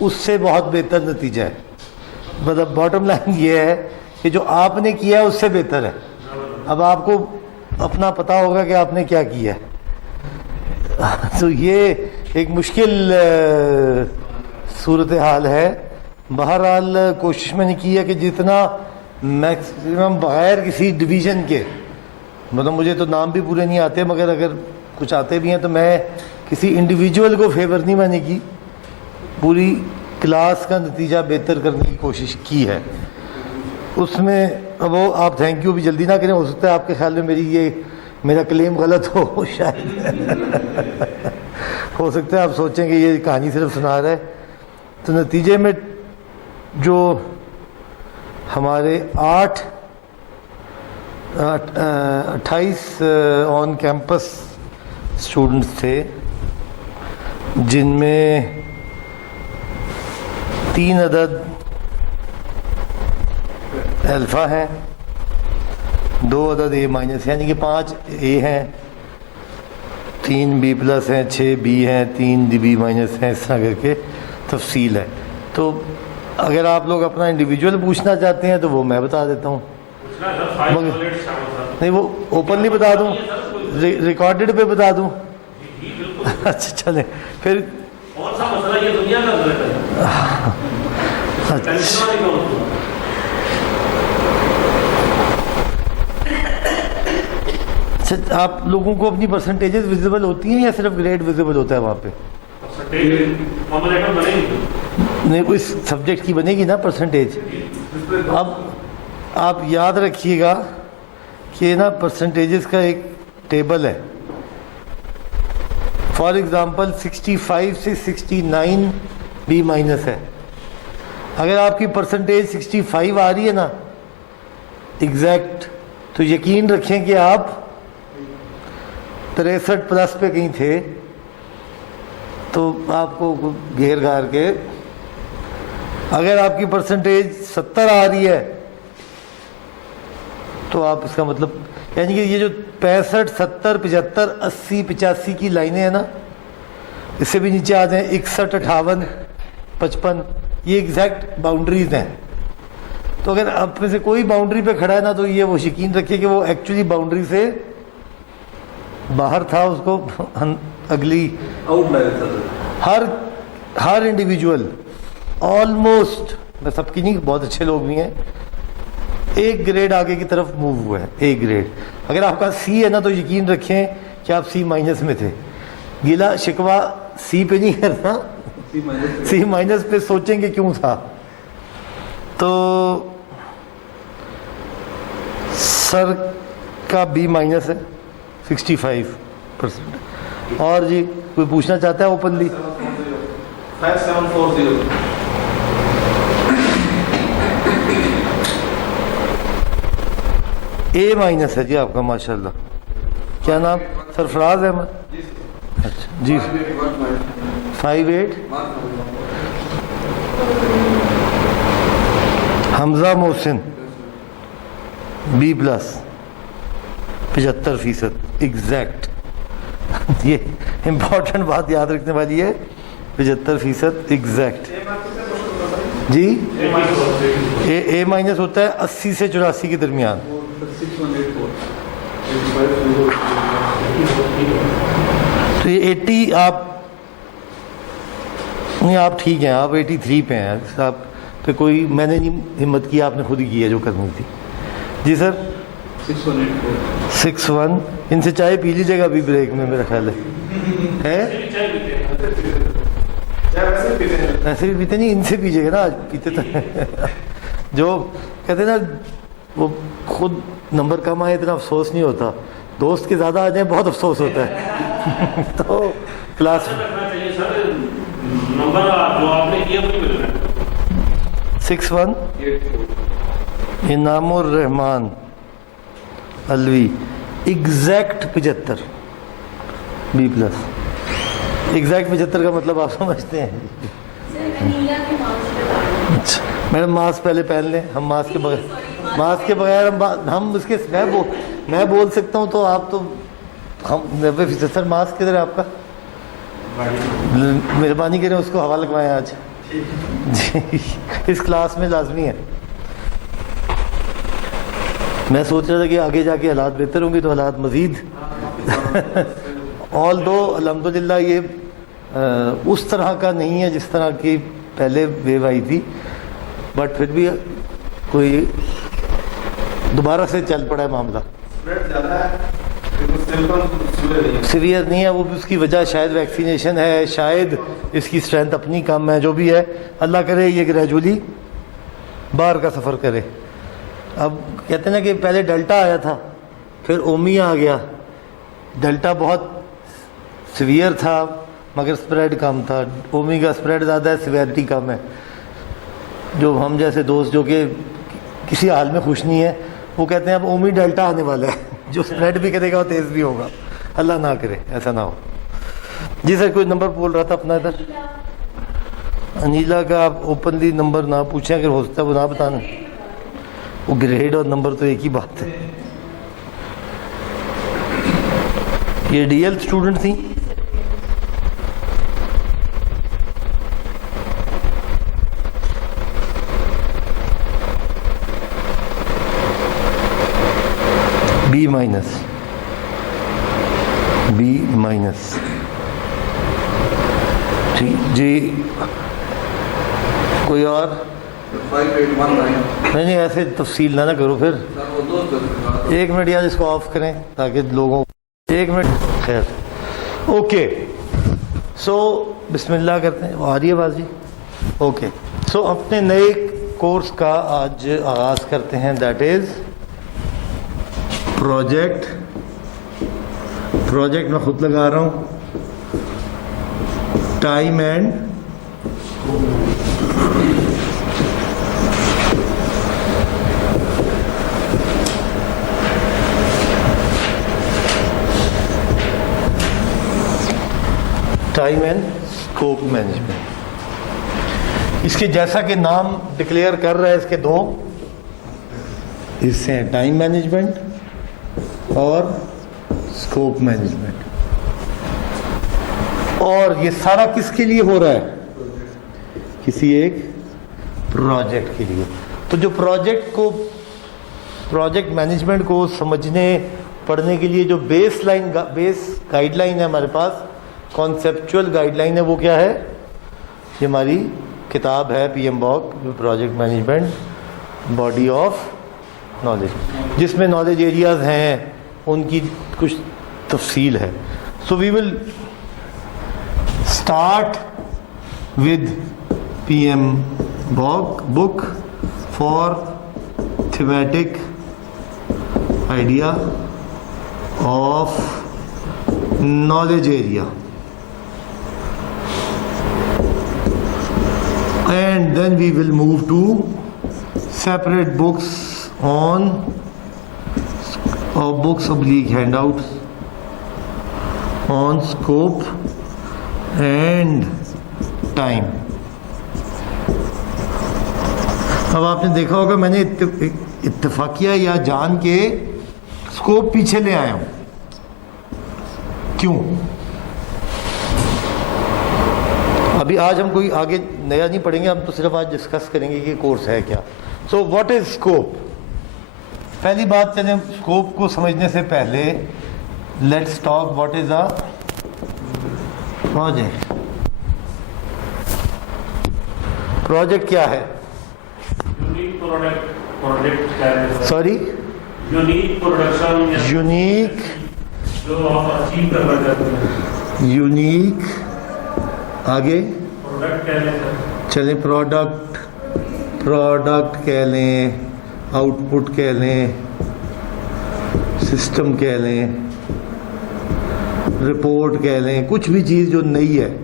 اس سے بہت بہتر نتیجہ ہے. مطلب باٹم لائن یہ ہے کہ جو آپ نے کیا ہے اس سے بہتر ہے. اب آپ کو اپنا پتہ ہوگا کہ آپ نے کیا کیا ہے. تو یہ ایک مشکل صورتحال ہے. بہرحال کوشش میں نے کی ہے کہ جتنا میکسیمم بغیر کسی ڈویژن کے، مطلب مجھے تو نام بھی پورے نہیں آتے، مگر اگر کچھ آتے بھی ہیں تو میں کسی انڈیویجول کو فیور نہیں میں نے کی، پوری کلاس کا نتیجہ بہتر کرنے کی کوشش کی ہے. اس میں اب وہ آپ تھینک یو بھی جلدی نہ کریں، ہو سکتا ہے آپ کے خیال میں میرا کلیم غلط ہو، شاید ہو سکتا ہے آپ سوچیں کہ یہ کہانی صرف سنا رہا ہے. تو نتیجے میں جو ہمارے 28 آن کیمپس اسٹوڈنٹس تھے، جن میں 3 عدد الفا ہیں، 2 عدد اے مائنس، یعنی کہ 5 اے ہیں، 3 بی پلس ہیں، 6 بی ہیں، 3 بی مائنس ہیں، اس طرح کر کے تفصیل ہے. تو اگر آپ لوگ اپنا انڈیویجول پوچھنا چاہتے ہیں تو وہ میں بتا دیتا ہوں، نہیں وہ اوپنلی بتا دوں، ریکارڈڈ پہ بتا دوں. اچھا چلیں پھر. اچھا آپ لوگوں کو اپنی پرسنٹیجز ویزیبل ہوتی ہیں یا صرف گریڈ ویزیبل ہوتا ہے وہاں پہ؟ نہیں کوئی سبجیکٹ کی بنے گی نا پرسنٹیج. اب آپ یاد رکھیے گا کہ نا پرسنٹیجز کا ایک ٹیبل ہے. فار ایگزامپل 65 سے 69 بی مائنس ہے. اگر آپ کی پرسنٹیج 65 آ رہی ہے نا ایگزیکٹ، تو یقین رکھیں کہ آپ 63 پلس پہ کہیں تھے. تو آپ کو گھیر گھار کے، اگر آپ کی پرسنٹیج 70 آ رہی ہے تو آپ اس کا مطلب، یعنی کہ یہ جو 65 70 75 80 85 کی لائنیں ہیں نا، اس سے بھی نیچے آ جائیں 61 58 55، یہ ایگزیکٹ باؤنڈریز ہیں. تو اگر آپ میں سے کوئی باؤنڈری پہ کھڑا ہے نا تو یہ وہ یقین رکھیے کہ وہ ایکچولی باؤنڈری سے باہر تھا. اس کو اگلی ہر انڈیویجول آلموسٹ، میں سب کی نہیں، بہت اچھے لوگ بھی ہیں، ایک گریڈ آگے کی طرف موو ہوا ہے. ایک گریڈ. اگر آپ کا سی ہے نا تو یقین رکھیں کہ آپ سی مائنس میں تھے. گیلا شکوہ سی پہ نہیں کرنا، سی مائنس پہ سوچیں کہ کیوں تھا. تو سر کا بی مائنس ہے 65%. اور جی کوئی پوچھنا چاہتا ہے اوپنلی؟ 5740 اے مائنس ہے جی آپ کا. ماشاء اللہ. کیا نام؟ سرفراز احمد. اچھا جی 58. حمزہ محسن بی پلس 75% ایگزیکٹ. یہ امپورٹنٹ بات یاد رکھنے والی ہے، 75% ایگزیکٹ. جی اے مائنس ہوتا ہے 80 سے 84 کے درمیان. تو یہ 80 آپ نہیں، آپ ٹھیک ہیں، آپ 83 پہ ہیں. آپ پہ کوئی میں نے نہیں ہمت کی، آپ نے خود ہی کیا جو کرنی تھی. جی سر 61. ان سے چائے پی لیجیے گا ابھی بریک میں، میرا خیال ہے. ایسے بھی پیتے نہیں، ان سے پیجیے گا نا. آج پیتے تو جو کہتے ہیں نا وہ خود نمبر کم آئے اتنا افسوس نہیں ہوتا، دوست کے زیادہ آ جائیں بہت افسوس ہوتا ہے. تو class 61 Inam ur Rahman Alvi exact 75 B plus. Exact 75 کا مطلب آپ سمجھتے ہیں؟ اچھا میڈم ماسک پہلے پہن لیں. ہم ماسک کے بغیر ہم اس کے میں بول سکتا ہوں تو آپ تو ہم 90%. سر ماسک کدھر ہے آپ کا؟ مہربانی کریں اس کو حوالہ لگوائیں آج. جی اس کلاس میں لازمی ہے. میں سوچ رہا تھا کہ آگے جا کے حالات بہتر ہوں گے تو حالات مزید آل دو الحمدللہ یہ اس طرح کا نہیں ہے جس طرح کی پہلے ویو آئی تھی, بٹ پھر بھی کوئی دوبارہ سے چل پڑا ہے معاملہ. سیویئر نہیں ہے, وہ بھی اس کی وجہ شاید ویکسینیشن ہے, شاید اس کی اسٹرینتھ اپنی کم ہے, جو بھی ہے اللہ کرے یہ گریجولی باہر کا سفر کرے. اب کہتے ہیں نا کہ پہلے ڈیلٹا آیا تھا, پھر اومی آ گیا. ڈیلٹا بہت سیویئر تھا مگر اسپریڈ کم تھا, اومی کا اسپریڈ زیادہ ہے, سیویئرٹی کم ہے. جو ہم جیسے دوست جو کہ کسی حال میں خوش نہیں ہے, وہ کہتے ہیں اب اومی ڈیلٹا آنے والا ہے, جو اسپریڈ بھی کرے گا وہ تیز بھی ہوگا. اللہ نہ کرے ایسا نہ ہو. جی سر کوئی نمبر بول رہا تھا اپنا ادھر. انیلا کا آپ اوپنلی نمبر نہ پوچھیں, اگر ہو سکتا ہے وہ نہ بتانا. وہ گریڈ اور نمبر تو ایک ہی بات ہے. یہ ڈی ایل اسٹوڈنٹ تھی. بی مائنس جی کوئی اور نہیں ایسے تفصیل نہ کرو. پھر 1 منٹ یار اس کو آف کریں تاکہ لوگوں 1 منٹ خیر. اوکے سو بسم اللہ کرتے ہیں. آ رہی ہے بات جی. اوکے سو اپنے نئے کورس کا آج آغاز کرتے ہیں, دیٹ از پروجیکٹ میں خود لگا رہا ہوں, ٹائم اینڈ اسکوپ مینجمنٹ. اس کے جیسا کہ نام ڈکلیئر کر رہا ہے, اس کے دو حصے ہیں, ٹائم مینجمنٹ اور اسکوپ مینجمنٹ. اور یہ سارا کس کے لیے ہو رہا ہے؟ کسی ایک پروجیکٹ کے لیے. تو جو پروجیکٹ مینجمنٹ کو سمجھنے پڑھنے کے لیے جو بیس گائیڈ لائن ہے ہمارے پاس, کانسیپچول گائیڈ لائن ہے, وہ کیا ہے؟ یہ ہماری کتاب ہے پی ایم باک project management body of knowledge, جس میں نالج ایریاز ہیں, ان کی کچھ تفصیل ہے. So we will start with PMBOK book for thematic idea of knowledge area, and then we will move to separate books on handouts on scope and time. اب آپ نے دیکھا ہوگا میں نے اتفاقیہ یا جان کے اسکوپ پیچھے لے آیا ہوں. کیوں؟ ابھی آج ہم کوئی آگے نیا نہیں پڑھیں گے, ہم تو صرف آج ڈسکس کریں گے کہ کورس ہے کیا. So what is scope? پہلی بات چلیں اسکوپ کو سمجھنے سے پہلے let's talk what is a project. Project کیا ہے؟ سوری یونیک یونیک آگے چلیں پروڈکٹ کہہ لیں, آؤٹ پٹ کہہ لیں, سسٹم کہہ لیں, رپورٹ کہہ لیں, کچھ بھی چیز جو نئی ہے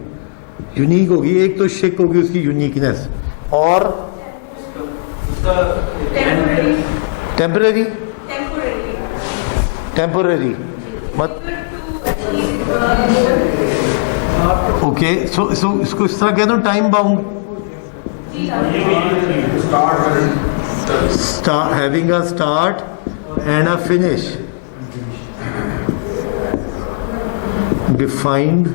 یونیک ہوگی. ایک تو شک ہوگی اس کی یونیکنیس, اور ٹیمپرری اوکے. سو اس کو اس طرح کہہ دو time bound, having a start and a finish, defined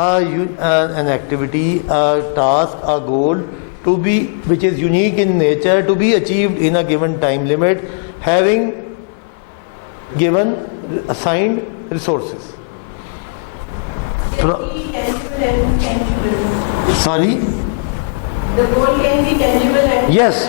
an activity, a task, a goal to be which is unique in nature, to be achieved in a given time limit, having given assigned resources. Sorry? The goal can be tangible and Yes,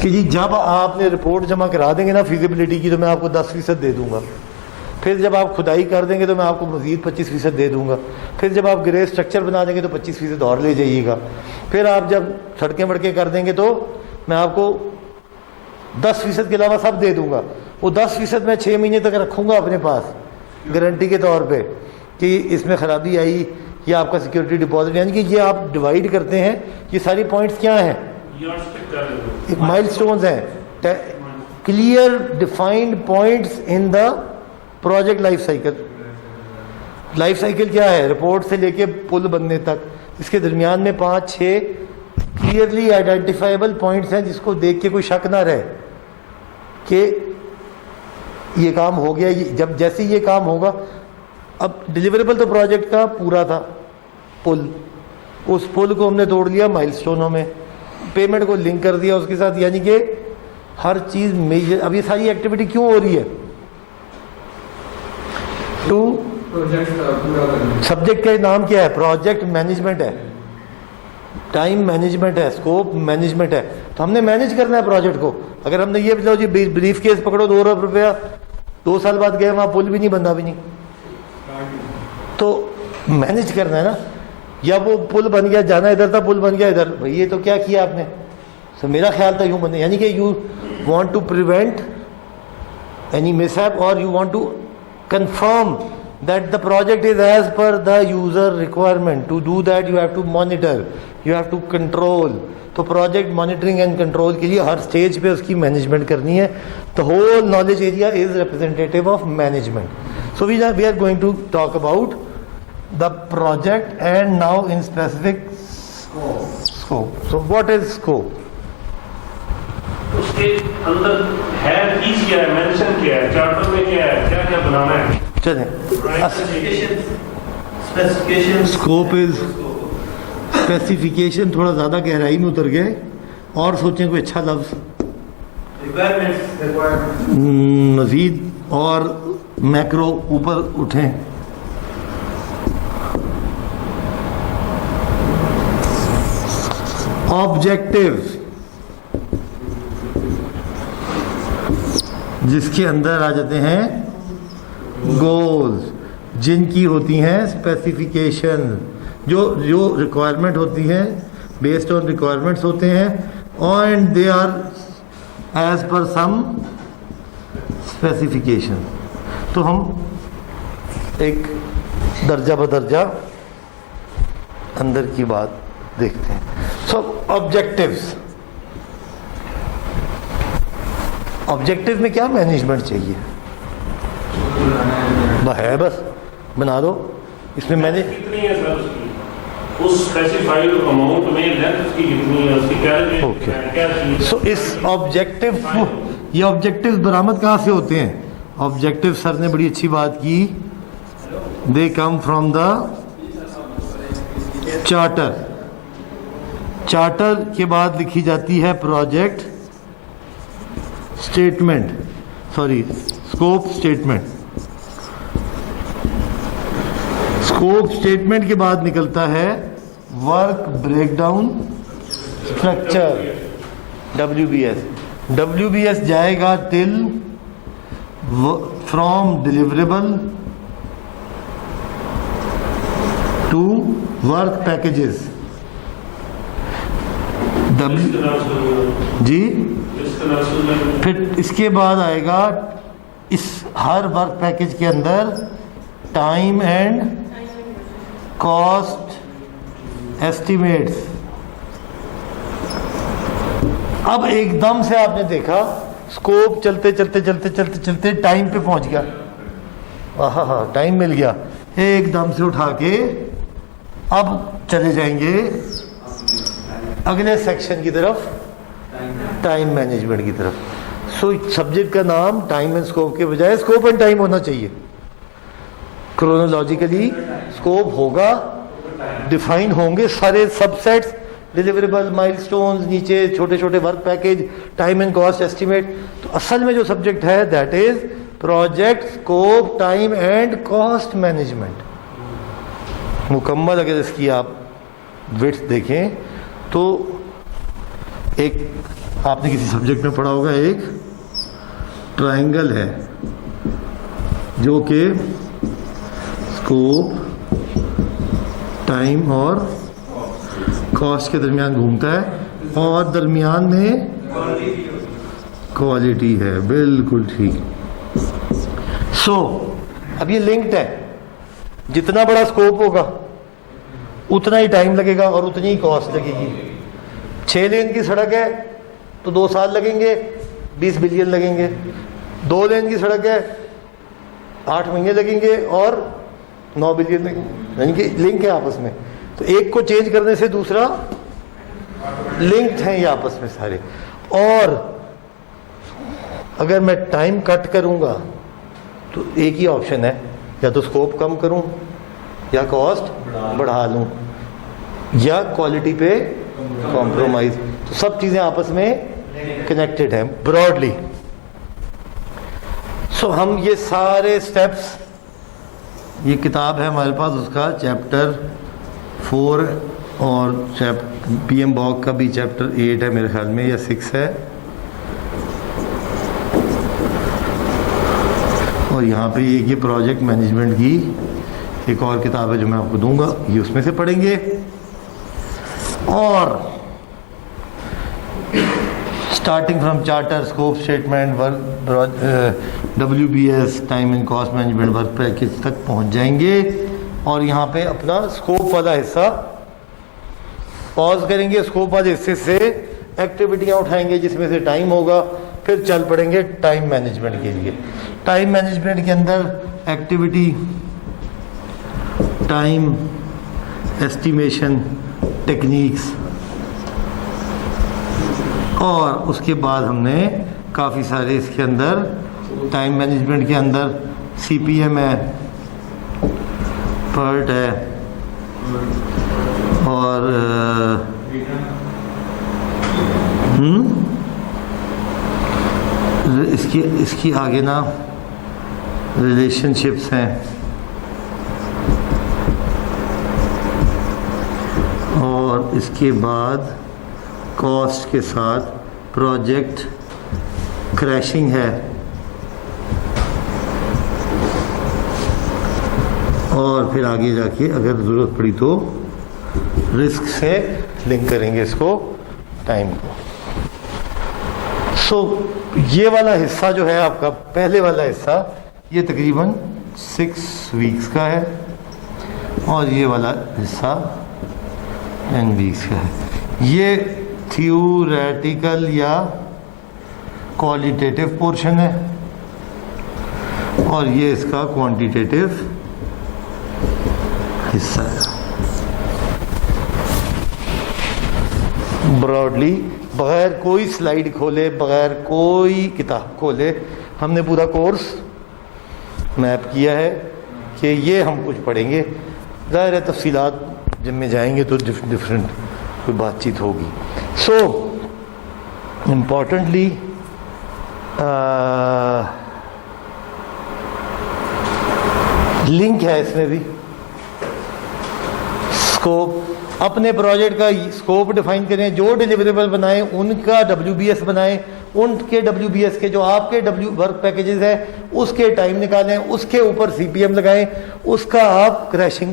کہ جی جب آپ نے report جمع کرا دیں گے نا feasibility کی تو میں آپ کو 10% دے دوں گا، پھر جب آپ کھدائی کر دیں گے تو میں آپ کو مزید 25% دے دوں گا، پھر جب آپ گرے اسٹرکچر بنا دیں گے تو 25% اور لے جائیے گا، پھر آپ جب سڑکیں وڑکیں کر دیں گے تو میں آپ کو 10% کے علاوہ سب دے دوں گا۔ وہ 10% میں 6 مہینے تک رکھوں گا اپنے پاس گارنٹی کے طور پہ کہ اس میں خرابی آئی یا آپ کا سیکیورٹی ڈپازٹ، یعنی کہ یہ آپ ڈیوائڈ کرتے ہیں۔ یہ ساری پوائنٹس کیا ہیں؟ مائل سٹونز ہیں، clear defined points in the project life cycle. Life cycle کیا ہے؟ رپورٹ سے لے کے پل بننے تک، اس کے درمیان میں 5-6 کلیئرلی آئیڈینٹیفائیبل پوائنٹس ہیں جس کو دیکھ کے کوئی شک نہ رہے کہ یہ کام ہو گیا۔ جب جیسے یہ کام ہوگا، اب ڈیلیوریبل تو پروجیکٹ کا پورا تھا پل، اس پل کو ہم نے توڑ لیا مائل سٹونوں میں، پیمنٹ کو لنک کر دیا اس کے ساتھ، یعنی کہ ہر چیز میجر۔ اب یہ ساری ایکٹیویٹی کیوں ہو رہی ہے؟ سبجیکٹ کا نام کیا ہے؟ پروجیکٹ مینجمنٹ ہے، ٹائم مینجمنٹ ہے، اسکوپ مینجمنٹ ہے۔ تو ہم نے مینیج کرنا ہے پروجیکٹ کو۔ اگر ہم نے یہ لو جی بریف کیس پکڑو 2 ارب روپیہ، 2 سال بعد گئے وہاں پل بھی نہیں بندہ بھی نہیں، تو مینیج کرنا ہے نا۔ یا وہ پل بن گیا، جانا ادھر تھا، پل بن گیا ادھر، بھائی یہ تو کیا کیا آپ نے؟ سو میرا خیال تھا یوں بنے، یعنی کہ you want to prevent any mishap اور you want to confirm that the project is as per the user requirement. To do that you have to monitor, you have to control. تو project monitoring and control کے لیے ہر stage پہ اس کی management کرنی ہے۔ The whole knowledge area is representative of management. So we are going to talk about the project and now in specific scope. So what is scope? اس کے اندر ہے چیز کیا ہے، مینشن کیا ہے، چارٹر میں کیا ہے، کیا کیا بنانا ہے۔ چلیں، اسکوپ از اسپیسیفکیشن، تھوڑا زیادہ گہرائی میں اتر گئے، اور سوچیں کوئی اچھا لفظ مزید اور میکرو اوپر اٹھیں۔ آبجیکٹیوز، جس کے اندر آ جاتے ہیں گولز، جن کی ہوتی ہیں اسپیسیفیکیشن، جو ریکوائرمنٹ ہوتی ہے، بیسڈ آن ریکوائرمنٹس ہوتے ہیں، and they are as per some specification. تو ہم ایک درجہ بدرجہ اندر کی بات دیکھتے ہیں۔ سو آبجیکٹیوز، آبجیکٹیو میں کیا مینجمنٹ چاہیے؟ ہے بس بنا دو، اس میں میں نے کتنی ہے سر اس اسپیسیفائیڈ اماؤنٹ میں لینتھ کی کتنی ہے، اس کی کیا چیز؟ سو اس آبجیکٹیو، یہ آبجیکٹیو برآمد کہاں سے ہوتے ہیں؟ آبجیکٹیو سر نے بڑی اچھی بات کی، they come from the charter. Charter کے بعد لکھی جاتی ہے project statement, sorry scope statement. Scope statement کے بعد نکلتا ہے work breakdown structure, WBS۔ WBS جائے گا till from deliverable to work packages. جی پھر اس کے بعد آئے گا اس ہر ورک پیکیج کے اندر ٹائم اینڈ کاسٹ ایسٹیمیٹس۔ اب ایک دم سے آپ نے دیکھا اسکوپ چلتے چلتے چلتے چلتے چلتے ٹائم پہ پہنچ گیا، ہاں ٹائم مل گیا، ایک دم سے اٹھا کے اب چلے جائیں گے اگلے سیکشن کی طرف، ٹائم مینجمنٹ کی طرف۔ سو سبجیکٹ کا نام ٹائم اینڈ اسکوپ کے بجائے اسکوپ اینڈ ٹائم ہونا چاہیے۔ کرونالوجیکلی اسکوپ ہوگا، ڈیفائن ہوں گے سارے سب سیٹس، ڈیلیوریبل، مائل سٹونز، نیچے چھوٹے چھوٹے work package, time and cost estimate. تو اصل میں جو سبجیکٹ ہے that is project scope time and cost management. مکمل اگر اس کی آپ وڈتھ دیکھیں تو ایک آپ نے کسی سبجیکٹ میں پڑھا ہوگا، ایک ٹرائنگل ہے جو کہ اسکوپ، ٹائم اور کاسٹ کے درمیان گھومتا ہے، اور درمیان میں کوالٹی ہے. بالکل ٹھیک. سو اب یہ لنکڈ ہے. جتنا بڑا اسکوپ ہوگا اتنا ہی ٹائم لگے گا اور اتنی ہی کاسٹ لگے گی. 6 لین کی سڑک ہے تو 2 سال لگیں گے، 20 بلین لگیں گے. 2 لین کی سڑک ہے 8 مہینے لگیں گے اور 9 بلین لگیں گے. یعنی کہ لنک ہے آپس میں. تو ایک کو چینج کرنے سے دوسرا لنکڈ ہیں یہ آپس میں سارے. اور اگر میں ٹائم کٹ کروں گا تو ایک ہی آپشن ہے، یا تو اسکوپ کم کروں یا کاسٹ بڑھا لوں یا کوالٹی پہ کمپرومائز. تو سب چیزیں آپس میں کنیکٹڈ ہیں براڈلی. سو ہم یہ سارے سٹیپس، یہ کتاب ہے ہمارے پاس، اس کا چیپٹر 4 اور پی ایم بوگ کا بھی چیپٹر 8 ہے میرے خیال میں، یا 6 ہے. اور یہاں پہ یہ پروجیکٹ مینجمنٹ کی ایک اور کتاب ہے جو میں آپ کو دوں گا، یہ اس میں سے پڑھیں گے. اور starting from charter, scope statement, W B S, time and cost management, work package تک پہنچ جائیں گے. اور یہاں پہ اپنا اسکوپ والا حصہ پاز کریں گے. اسکوپ والے حصے سے ایکٹیویٹیاں اٹھائیں گے جس میں سے ٹائم ہوگا. پھر چل پڑیں گے ٹائم مینجمنٹ کے لیے. ٹائم مینجمنٹ کے اندر ایکٹیویٹی، ٹائم ایسٹیمیشن ٹیکنیکس، اور اس کے بعد ہم نے کافی سارے اس کے اندر ٹائم مینجمنٹ کے اندر سی پی ایم ہے، PERT ہے، اور اس کی آگے نا ریلیشن شپس ہیں، اور اس کے بعد کاسٹ کے ساتھ پروجیکٹ کریشنگ ہے، اور پھر آگے جا کے اگر ضرورت پڑی تو رسک سے لنک کریں گے اس کو، ٹائم کو. سو یہ والا حصہ جو ہے آپ کا پہلے والا حصہ، یہ تقریباً 6 ویکس کا ہے، اور یہ والا حصہ 10 ویکس کا ہے. یہ تھیوریٹیکل یا کوالیٹیٹیو پورشن ہے، اور یہ اس کا کوانٹیٹیو حصہ ہے. براڈلی بغیر کوئی سلائیڈ کھولے، بغیر کوئی کتاب کھولے، ہم نے پورا کورس میپ کیا ہے کہ یہ ہم کچھ پڑھیں گے. ظاہر ہے تفصیلات جب میں جائیں گے تو ڈفرینٹ کوئی بات چیت ہوگی. سو امپورٹنٹلی لنک ہے اس میں بھی. اسکوپ، اپنے پروجیکٹ کا اسکوپ ڈیفائن کریں، جو ڈیلیوریبل بنائیں ان کا ڈبلیو بی ایس بنائیں، ان کے ڈبلیو بی ایس کے جو آپ کے ورک پیکیجز ہیں اس کے ٹائم نکالیں، اس کے اوپر سی پی ایم لگائیں، اس کا آپ کریشنگ.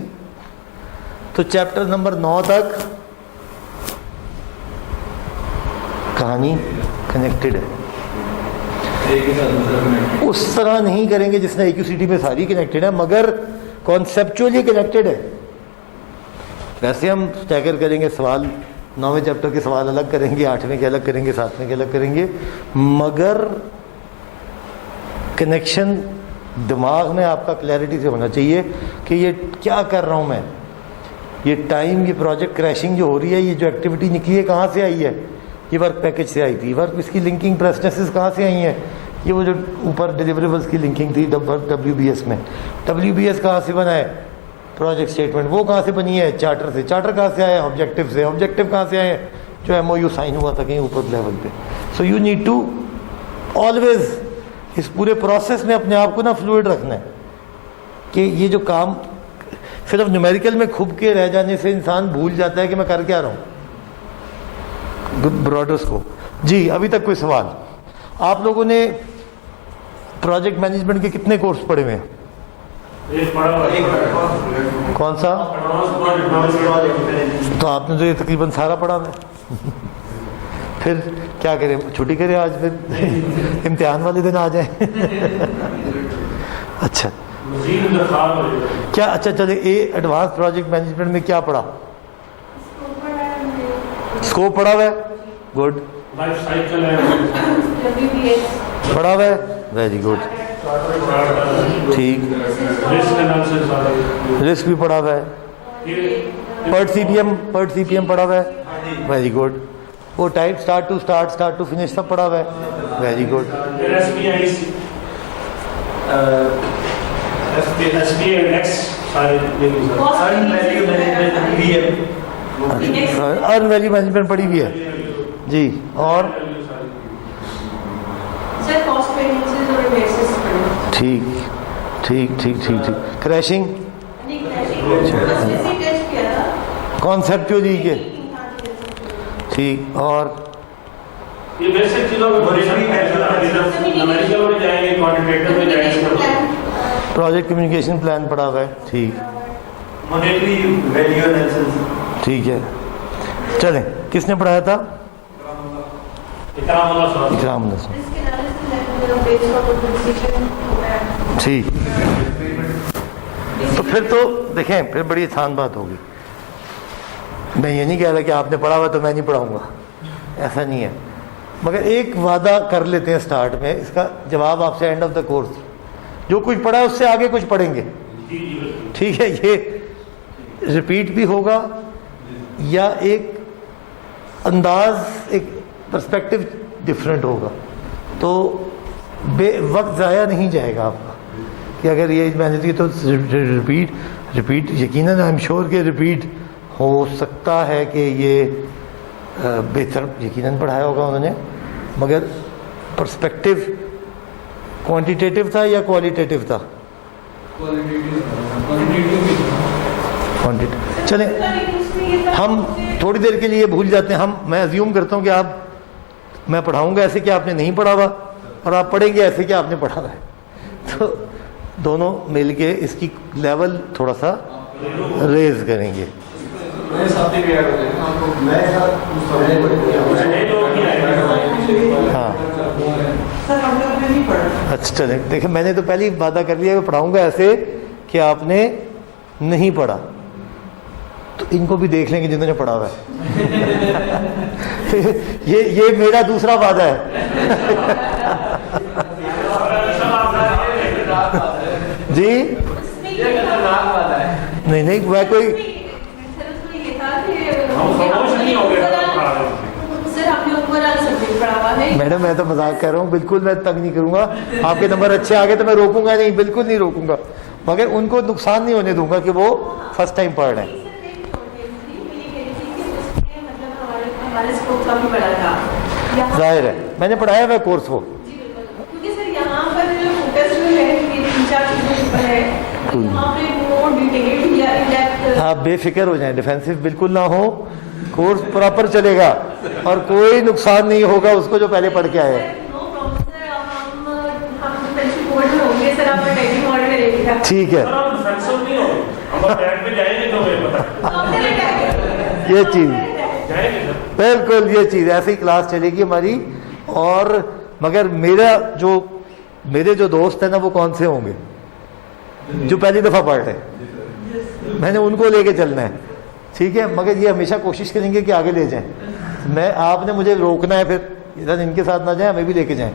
تو چیپٹر نمبر 9 تک کہانی کنیکٹڈ ہے. اس طرح نہیں کریں گے جس نے AQCT میں ساری کنیکٹڈ ہے، مگر کانسیپچولی کنیکٹڈ ہے. ویسے ہم اسٹیگر کریں گے، سوال 9ویں چیپٹر کے سوال الگ کریں گے، 8ویں کے الگ کریں گے، 7ویں کے الگ کریں گے، مگر کنیکشن دماغ میں آپ کا کلیئرٹی سے ہونا چاہیے کہ یہ کیا کر رہا ہوں میں. یہ ٹائم، یہ پروجیکٹ کریشنگ جو ہو رہی ہے، یہ جو ایکٹیویٹی نکلی ہے کہاں سے آئی ہے؟ یہ ورک پیکیج سے آئی تھی. ورک اس کی لنکنگ پریسنسز کہاں سے آئی ہیں؟ یہ وہ جو اوپر ڈیلیوریبلس کی لنکنگ تھی ڈبلیو بی ایس میں. ڈبلیو بی ایس کہاں سے بنا ہے؟ Project statement. وہ کہاں سے بنی ہے؟ چارٹر سے. چارٹر کہاں سے آیا ہے؟ آبجیکٹو سے. آبجیکٹو کہاں سے آئے ہیں؟ جو MOU سائن ہوا تھا کہیں اوپر لیول پہ. So you need to always اس پورے پروسیس میں اپنے آپ کو نا فلوئڈ رکھنا ہے کہ یہ جو کام صرف نیومیریکل میں کھب کے رہ جانے سے انسان بھول جاتا ہے کہ میں کر کیا رہا ہوں. Broader scope. جی ابھی تک کوئی سوال؟ آپ لوگوں نے پروجیکٹ مینجمنٹ کے کتنے کورس پڑھے ہوئے ہیں؟ ایک پڑھا ہوا ہے، کون سا؟ تو آپ نے تو یہ تقریباً سارا پڑھا ہے. پھر کیا کریں، چھٹی کریں آج، پھر امتحان والے دن آ جائیں. اچھا مزید درخواست ہو جائے. کیا اچھا چلے ایڈوانس پروجیکٹ مینجمنٹ میں کیا پڑھا؟ اسکوپ پڑھا ہوا ہے، گڈ. لائف سائیکل ہے، پڑھا ہوا ہے، ویری گڈ، ٹھیک. رسک انالیسس، رسک بھی پڑھا ہوا ہے. پرٹ سی پی ایم پڑھا ہوا ہے، ویری گڈ. وہ ٹائپ اسٹارٹ ٹو فنش سب پڑھا ہوا ہے، ویری گڈ. ایس بی آئی انڈیکس سارے ارن ویلیو مینجمنٹ پڑھی ہوئی ہے جی. اور سر کاسٹ پینسز اور بیسس پڑھیں. ٹھیک. کریشنگ ٹیسٹ کیا تھا کانسیپچولی کے، ٹھیک. اور یہ بیسک چیزوں میں نمیریکل میں جائیں گے، کوانٹیٹیو میں جائیں گے. پروجیکٹ کمیونیکیشن پلان پڑھا ہوا ہے، ٹھیک. مانیٹری ویلیو انالیسس، ٹھیک ہے. چلیں، کس نے پڑھایا تھا؟ اکرام اللہ صاحب. اکرام اللہ صاحب. اس کے انالیسس بیس آن ڈیسیژن ٹھیک. تو پھر تو دیکھیں، پھر بڑی آسان بات ہوگی. میں یہ نہیں کہہ رہا کہ آپ نے پڑھا ہوا تو میں نہیں پڑھاؤں گا، ایسا نہیں ہے. مگر ایک وعدہ کر لیتے ہیں سٹارٹ میں، اس کا جواب آپ سے اینڈ آف دا کورس. جو کچھ پڑھا ہے اس سے آگے کچھ پڑھیں گے، ٹھیک ہے. یہ ریپیٹ بھی ہوگا یا ایک انداز، ایک پرسپیکٹو ڈفرینٹ ہوگا، تو بے وقت ضائع نہیں جائے گا آپ کا کہ اگر یہ میں نے تو ریپیٹ یقیناً آئی ایم شیور کہ ریپیٹ ہو سکتا ہے کہ یہ بہتر یقیناً پڑھایا ہوگا انہوں نے. مگر پرسپیکٹو کوانٹیٹیو تھا یا کوالٹیٹیو تھا؟ کوانٹیٹیو. چلیں ہم تھوڑی دیر کے لیے بھول جاتے ہیں. میں ازیوم کرتا ہوں کہ میں پڑھاؤں گا ایسے کہ آپ نے نہیں پڑھا ہوا، اور آپ پڑھیں گے ایسے کہ آپ نے پڑھا ہوا ہے. تو دونوں مل کے اس کی لیول تھوڑا سا ریز کریں گے. ہاں اچھا چلیں. دیکھیں میں نے تو پہلے ہی وعدہ کر لیا کہ پڑھاؤں گا ایسے کہ آپ نے نہیں پڑھا. تو ان کو بھی دیکھ لیں گے جنہوں نے پڑھا ہوا ہے. یہ میرا دوسرا وعدہ ہے. جی نہیں میں کوئی میڈم میں تو مذاق کر رہا ہوں، بالکل میں تنگ نہیں کروں گا. آپ کے نمبر اچھے آگے تو میں روکوں گا نہیں، بالکل نہیں روکوں گا. مگر ان کو نقصان نہیں ہونے دوں گا کہ وہ فرسٹ ٹائم پڑھ رہے ہیں. ظاہر ہے میں نے پڑھایا ہوا کورس وہ. کیونکہ سر یہاں پر جو فوکس جو ہے یہ 3-4 چیزوں پر ہے، یہاں پہ مور ڈیٹیلڈ یا ان ڈیپتھ. آپ بے فکر ہو جائیں، ڈیفینسو بالکل نہ ہو. کورس پراپر چلے گا اور کوئی نقصان نہیں ہوگا اس کو جو پہلے پڑھ کے آئے. ٹھیک ہے یہ چیز بالکل، یہ چیز ایسی ہی کلاس چلے گی ہماری. اور مگر میرے جو دوست ہیں نا وہ کون سے ہوں گے جو پہلی دفعہ پڑھ رہے ہیں، میں نے ان کو لے کے چلنا ہے. ٹھیک ہے. مگر یہ ہمیشہ کوشش کریں گے کہ آگے لے جائیں. آپ نے مجھے روکنا ہے، پھر ادھر ان کے ساتھ نہ جائیں، ہمیں بھی لے کے جائیں.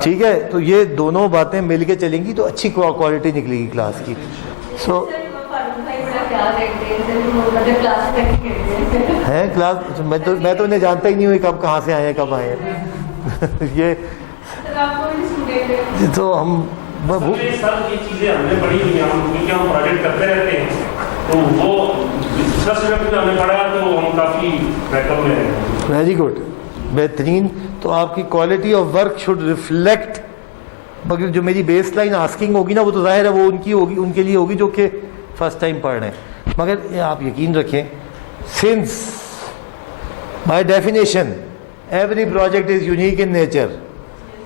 ٹھیک ہے. تو یہ دونوں باتیں مل کے چلیں گی تو اچھی کوالٹی نکلے گی کلاس کی. سو ہے کلاس میں تو انہیں جانتا ہی نہیں ہوں کب کہاں سے آئے ہیں کب آئے ہیں. یہ تو ہم سب یہ چیزیں ہم نے پڑھی ہوئی ہیں، کیونکہ ہم پروجیکٹ کرتے رہتے ہیں تو وہ ہم نے پڑھا تو ہم کافی بیک اپ میں ہیں. ویری گڈ، بہترین. تو آپ کی quality of work should reflect. مگر جو میری بیس لائن آسکنگ ہوگی نا وہ تو ظاہر ہے وہ ان کی ہوگی، ان کے لیے ہوگی جو کہ فرسٹ ٹائم پڑھ رہے ہیں. مگر آپ یقین رکھیں، since by definition every project is unique in nature.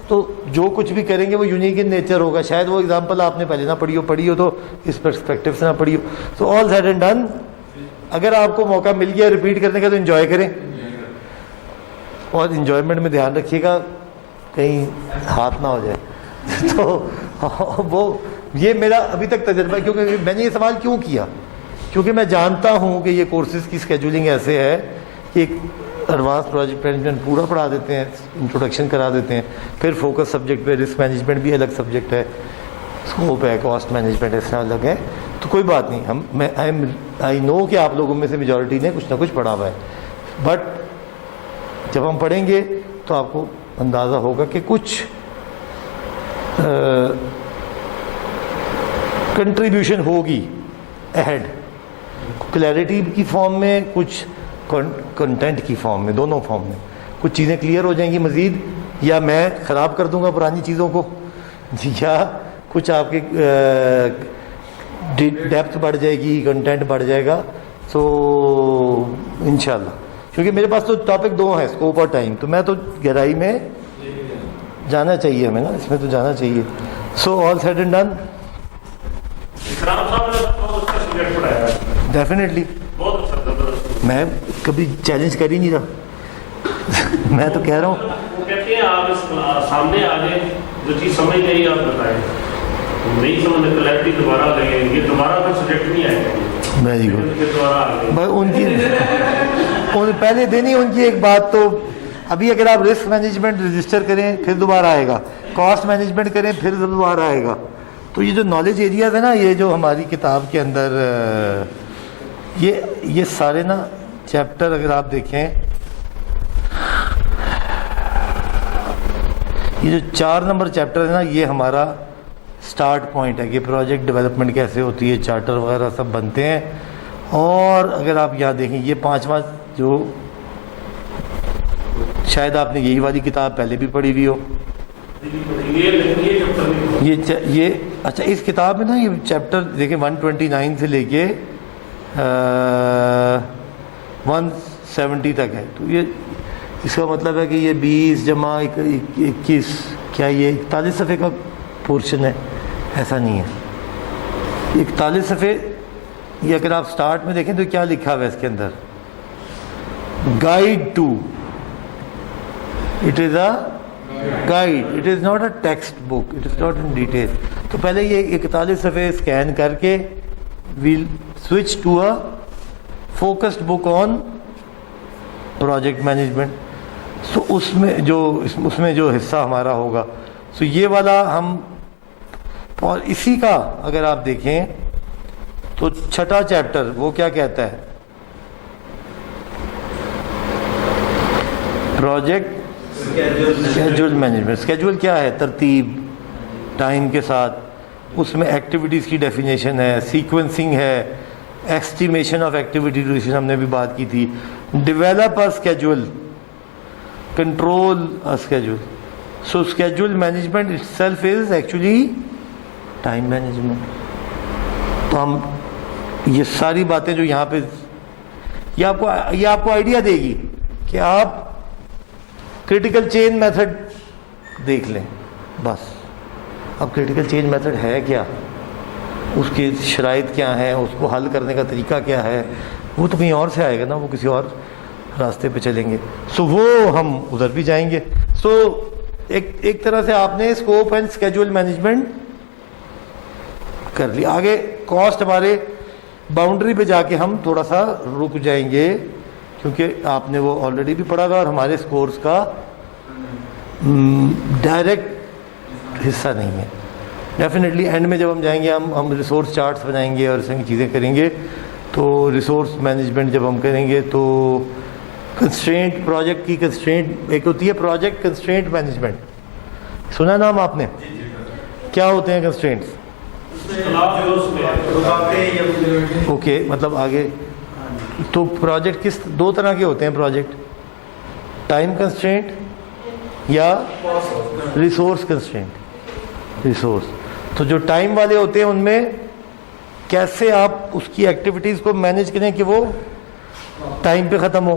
تو جو کچھ بھی کریں گے وہ یونیک ان نیچر ہوگا. شاید وہ اگزامپل آپ نے پہلے نہ پڑھی ہو تو اس پرسپیکٹو سے نہ پڑھی ہو. سو آل سیڈ اینڈ ڈن, اگر آپ کو موقع مل گیا ریپیٹ کرنے کا تو انجوائے کریں, اور انجوائمنٹ میں دھیان رکھیے گا کہیں ہاتھ نہ ہو جائے. تو وہ یہ میرا ابھی تک تجربہ ہے. کیونکہ میں نے یہ سوال کیوں کیا, کیونکہ میں جانتا ہوں کہ یہ کورسز کی اسکیجولنگ ایسے ہے کہ ایک ایڈوانس پروجیکٹ مینجمنٹ پورا پڑھا دیتے ہیں, انٹروڈکشن کرا دیتے ہیں, پھر فوکس سبجیکٹ پہ رسک مینجمنٹ بھی الگ سبجیکٹ ہے, اسکوپ ہے, کاسٹ مینجمنٹ اس طرح الگ ہے. تو کوئی بات نہیں, آئی نو کہ آپ لوگوں میں سے میجورٹی نے کچھ نہ کچھ پڑھا ہوا ہے, بٹ جب ہم پڑھیں گے تو آپ کو اندازہ ہوگا کہ کچھ کنٹریبیوشن ہوگی ایہڈ, کلیئرٹی کی فارم میں, کچھ کنٹینٹ کی فارم میں, دونوں فارم میں کچھ چیزیں کلیئر ہو جائیں گی مزید, یا میں خراب کر دوں گا پرانی چیزوں کو, یا کچھ آپ کے ڈیپتھ بڑھ جائے گی, کنٹینٹ بڑھ جائے گا. سو انشاءاللہ, کیونکہ میرے پاس تو ٹاپک دو ہیں, اسکوپ اور ٹائم, تو میں تو گہرائی میں جانا چاہیے ہمیں نا, اس میں تو جانا چاہیے. سو آل سیڈ اینڈ ڈن, ڈیفینیٹلی میں کبھی چیلنج کر ہی نہیں رہا. میں تو کہہ رہا ہوں وہ کہتے ہیں آپ سامنے آ جائیں, جو چیز سمجھ نہیں آپ بتائیں, نہیں سمجھ کلیئرٹی دوبارہ لگے, یہ دوبارہ کا سبجیکٹ نہیں آئے گا. Very good. ان کی پہلے دن ہی ان کی ایک بات, تو ابھی اگر آپ رسک مینجمنٹ رجسٹر کریں پھر دوبارہ آئے گا, کاسٹ مینجمنٹ کریں پھر دوبارہ آئے گا. تو یہ جو نالج ایریاز ہے نا, یہ جو ہماری کتاب کے اندر یہ سارے نا چیپٹر اگر آپ دیکھیں, یہ جو 4 نمبر چیپٹر ہے نا, یہ ہمارا سٹارٹ پوائنٹ ہے کہ پروجیکٹ ڈیولپمنٹ کیسے ہوتی ہے, چارٹر وغیرہ سب بنتے ہیں. اور اگر آپ یہاں دیکھیں یہ 5واں, جو شاید آپ نے یہی والی کتاب پہلے بھی پڑھی ہوئی ہو, یہ اچھا اس کتاب میں نا یہ چیپٹر دیکھیں 129 سے لے کے 170 تک ہے. تو یہ اس کا مطلب ہے کہ یہ 20 جمع 21, کیا یہ 41 صفحے کا پورشن ہے؟ ایسا نہیں ہے. 41 صفحے, یہ اگر آپ سٹارٹ میں دیکھیں تو کیا لکھا ہوا ہے اس کے اندر, guide to, it is a guide, it is not a text book, it is not in detail. تو پہلے یہ 41 صفحے اسکین کر کے we'll switch to a focused book on project management. So اس میں جو حصہ ہمارا ہوگا, سو یہ والا ہم, اور اسی کا اگر آپ دیکھیں تو 6واں چیپٹر وہ کیا کہتا ہے, پروجیکٹ اسکیجول مینجمنٹ. اسکیجول کیا ہے؟ ترتیب ٹائم کے ساتھ, اس میں ایکٹیویٹیز کی ڈیفینیشن ہے, سیکوینسنگ ہے, ایسٹیمیشن آف ایکٹیویٹی ڈیوریشن ہم نے بھی بات کی تھی, develop a schedule, control a schedule. So schedule management it self is actually time management. تو ہم یہ ساری باتیں جو یہاں پہ, یہ آپ کو آئیڈیا دے گی کہ آپ کریٹیکل چین میتھڈ دیکھ لیں بس. اب کریٹیکل چین میتھڈ ہے کیا, اس کی شرائط کیا ہیں, اس کو حل کرنے کا طریقہ کیا ہے, وہ تو کہیں اور سے آئے گا نا, وہ کسی اور راستے پہ چلیں گے. سو وہ ہم ادھر بھی جائیں گے. سو ایک طرح سے آپ نے اسکوپ اینڈ اسکیجول مینجمنٹ کر لی. آگے کاسٹ ہمارے باؤنڈری پہ جا کے ہم تھوڑا سا رک جائیں گے, کیونکہ آپ نے وہ آلریڈی بھی پڑھا تھا اور ہمارے اس کورس کا ڈائریکٹ حصہ نہیں ہے. ڈیفینیٹلی اینڈ میں جب ہم جائیں گے ہم ریسورس چارٹس بنائیں گے اور اس طرح کی چیزیں کریں گے. تو ریسورس مینجمنٹ جب ہم کریں گے تو کنسٹرینٹ, پروجیکٹ کی کنسٹرینٹ ایک ہوتی ہے, پروجیکٹ کنسٹرینٹ مینجمنٹ, سنا نام آپ نے؟ کیا ہوتے ہیں کنسٹرینٹس؟ اوکے, مطلب آگے تو پروجیکٹ کس 2 طرح کے ہوتے ہیں پروجیکٹ, ٹائم کنسٹرینٹ یا ریسورس کنسٹرینٹ. ریسورس تو جو ٹائم والے ہوتے ہیں ان میں کیسے آپ اس کی ایکٹیویٹیز کو مینیج کریں کہ وہ ٹائم پہ ختم ہو.